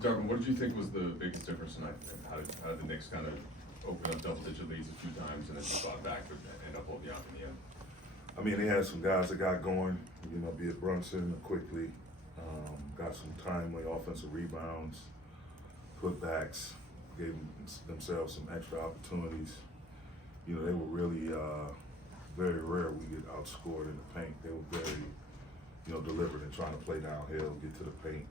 Darvin, what did you think was the biggest difference tonight? And how did the Knicks kind of open up double-digit leads a few times and then just got back but end up holding out in the end? I mean, they had some guys that got going, be it Brunson or Quickly, got some timely offensive rebounds, putbacks, gave themselves some extra opportunities. They were really very rare we get outscored in the paint. They were very, deliberate in trying to play downhill, get to the paint.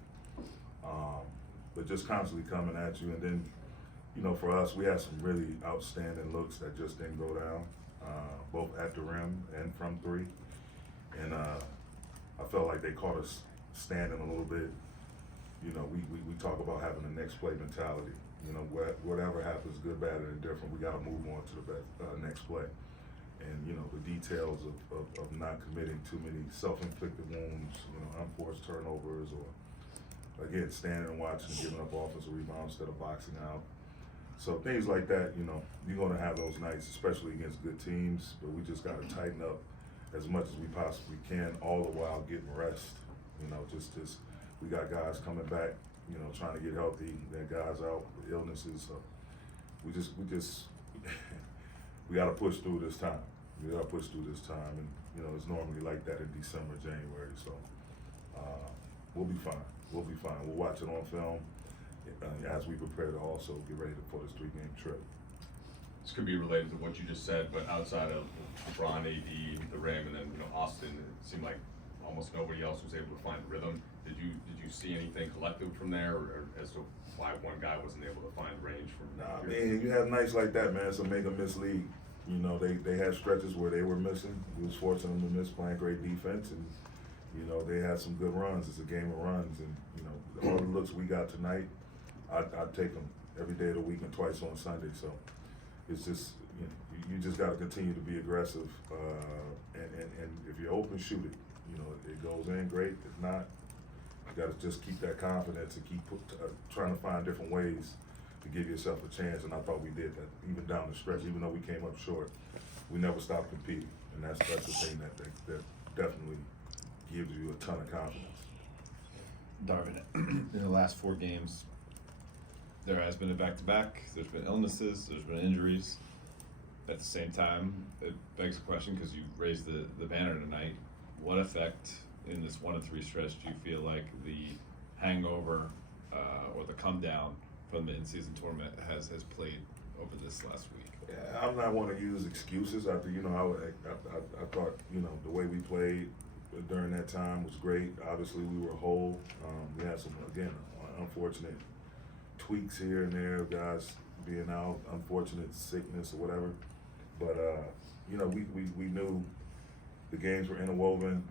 But just constantly coming at you. And then, for us, we had some really outstanding looks that just didn't go down, both at the rim and from three. And I felt like they caught us standing a little bit. We talk about having a next play mentality. Whatever happens, good, bad, or indifferent, we got to move on to the next play. And, the details of not committing too many self-inflicted wounds, unforced turnovers, or, again, standing and watching and giving up offensive rebounds instead of boxing out. So things like that, you're going to have those nights, especially against good teams, but we just got to tighten up as much as we possibly can, all the while getting rest. Just we got guys coming back, trying to get healthy. Then guys out with illnesses. So we got to push through this time. We got to push through this time, and it's normally like that in December, January. So we'll be fine. We'll be fine. We'll watch it on film as we prepare to also get ready for this 3-game trip. This could be related to what you just said, but outside of LeBron, AD, the Rim, and then Austin, it seemed like almost nobody else was able to find rhythm. Did you see anything collective from there, or as to why one guy wasn't able to find range from? Nah, man, you have nights like that, man. It's a make or miss league. They had stretches where they were missing. We was forcing them to miss, playing great defense, and they had some good runs. It's a game of runs, and all the looks we got tonight, I'd take them every day of the week and twice on Sunday. So it's just you just got to continue to be aggressive, and if you're open, shoot it. It goes in, great. If not, you got to just keep that confidence and keep trying to find different ways to give yourself a chance. And I thought we did that, even down the stretch. Even though we came up short, we never stopped competing, and that's the thing that definitely gives you a ton of confidence. Darvin, in the last 4 games, there has been a back-to-back. There's been illnesses. There's been injuries. At the same time, it begs the question, because you raised the banner tonight, what effect in this 1-3 stretch do you feel like the hangover or the come down from the in-season tournament has played over this last week? Yeah, I'm not one to use excuses. I thought the way we played during that time was great. Obviously, we were whole. We had some, again, unfortunate tweaks here and there, guys being out, unfortunate sickness or whatever. But we knew the games were interwoven.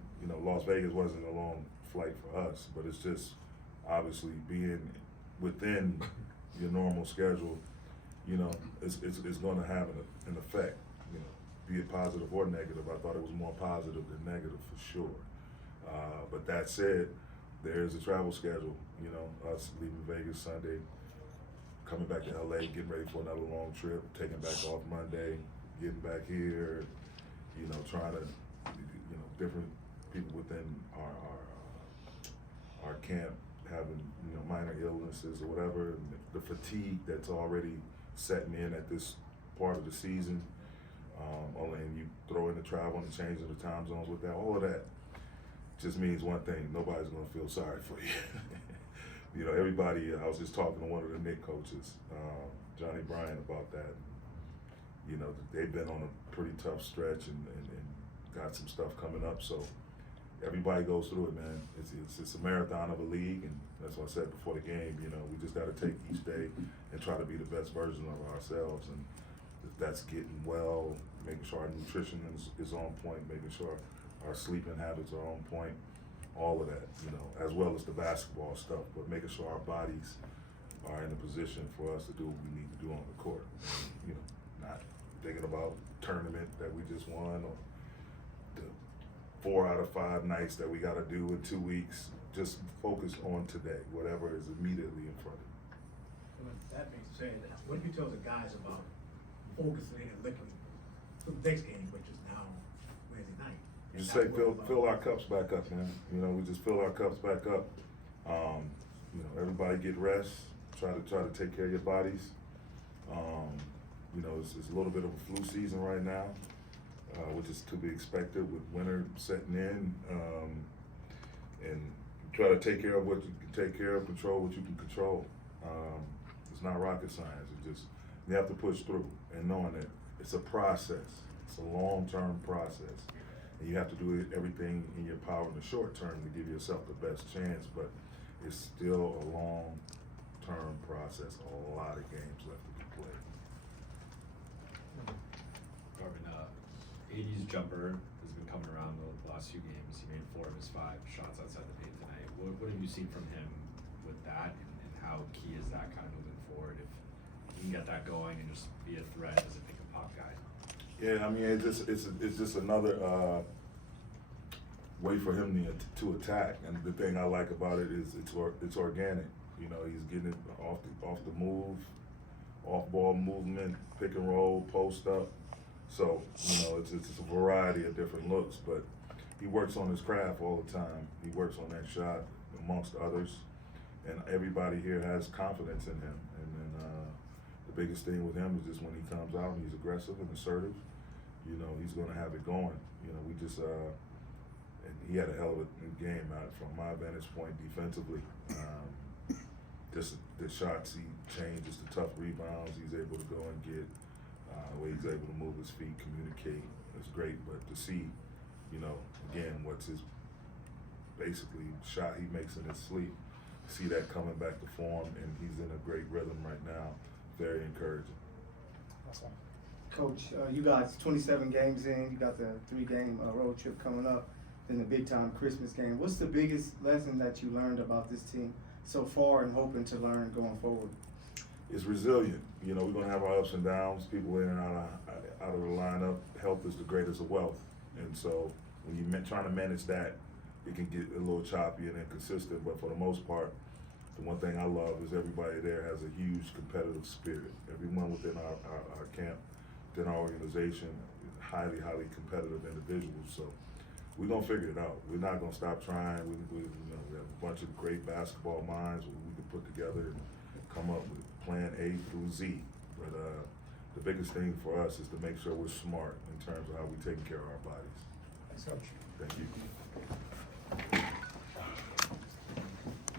Las Vegas wasn't a long flight for us, but it's just obviously being within your normal schedule. It's going to have an effect. Be it positive or negative. I thought it was more positive than negative for sure. But that said, there's a travel schedule. Us leaving Vegas Sunday, coming back to LA, getting ready for another long trip, taking back off Monday, getting back here, trying to, different people within our camp having, minor illnesses or whatever, and the fatigue that's already setting in at this part of the season. And you throw in the travel and the change of the time zones with that, all of that just means one thing: nobody's gonna feel sorry for you. Everybody. I was just talking to one of the Knicks coaches, Johnny Bryan, about that. They've been on a pretty tough stretch and got some stuff coming up. So everybody goes through it, man. It's a marathon of a league, and that's what I said before the game. We just got to take each day and try to be the best version of ourselves. And that's getting well, making sure our nutrition is on point, making sure our sleeping habits are on point, all of that, as well as the basketball stuff, but making sure our bodies are in a position for us to do what we need to do on the court. And, not thinking about tournament that we just won or the 4 out of 5 nights that we got to do in 2 weeks. Just focus on today, whatever is immediately in front of you. Well, that being said, what do you tell the guys about focusing and looking for the next game, which is now Wednesday night? Just say fill our cups back up, man. We just fill our cups back up. you know, everybody get rest. Try to take care of your bodies. You know, it's a little bit of a flu season right now, which is to be expected with winter setting in. And try to take care of what you can take care of, control what you can control. It's not rocket science. It just, you have to push through and knowing that it's a process. It's a long-term process. And you have to do everything in your power in the short term to give yourself the best chance, but it's still a long-term process. A lot of games left to be played. Darvin, AD's jumper has been coming around the last few games. He made 4 of his 5 shots outside the paint tonight. What have you seen from him with that, and how key is that kind of moving forward? If you can get that going and just be a threat as a pick and pop guy. Yeah, I mean, it's just another way for him to attack. And the thing I like about it is it's organic. You know, he's getting it off the move, off ball movement, pick and roll, post up. So, you know, it's a variety of different looks, but he works on his craft all the time. He works on that shot amongst others, and everybody here has confidence in him. And then the biggest thing with him is just when he comes out and he's aggressive and assertive, you know, he's going to have it going. You know, we just and he had a hell of a game out from my vantage point defensively. Just the shots he changes, the tough rebounds he's able to go and get, the way he's able to move his feet, communicate, it's great. But to see, you know, again, what's his basically shot he makes in his sleep, see that coming back to form, and he's in a great rhythm right now, very encouraging. Awesome. Coach, you guys 27 games in, you got the 3-game road trip coming up, then the big time Christmas game. What's the biggest lesson that you learned about this team so far and hoping to learn going forward? It's resilient. You know, we're going to have our ups and downs, people in and out of the lineup. Health is the greatest of wealth. And so when you're trying to manage that, it can get a little choppy and inconsistent. But for the most part, the one thing I love is everybody there has a huge competitive spirit. Everyone within our camp, within our organization, highly, highly competitive individuals. So we're going to figure it out. We're not going to stop trying. We have a bunch of great basketball minds we can put together and come up with plan A through Z. But the biggest thing for us is to make sure we're smart in terms of how we take care of our bodies. Thanks, Coach. Thank you.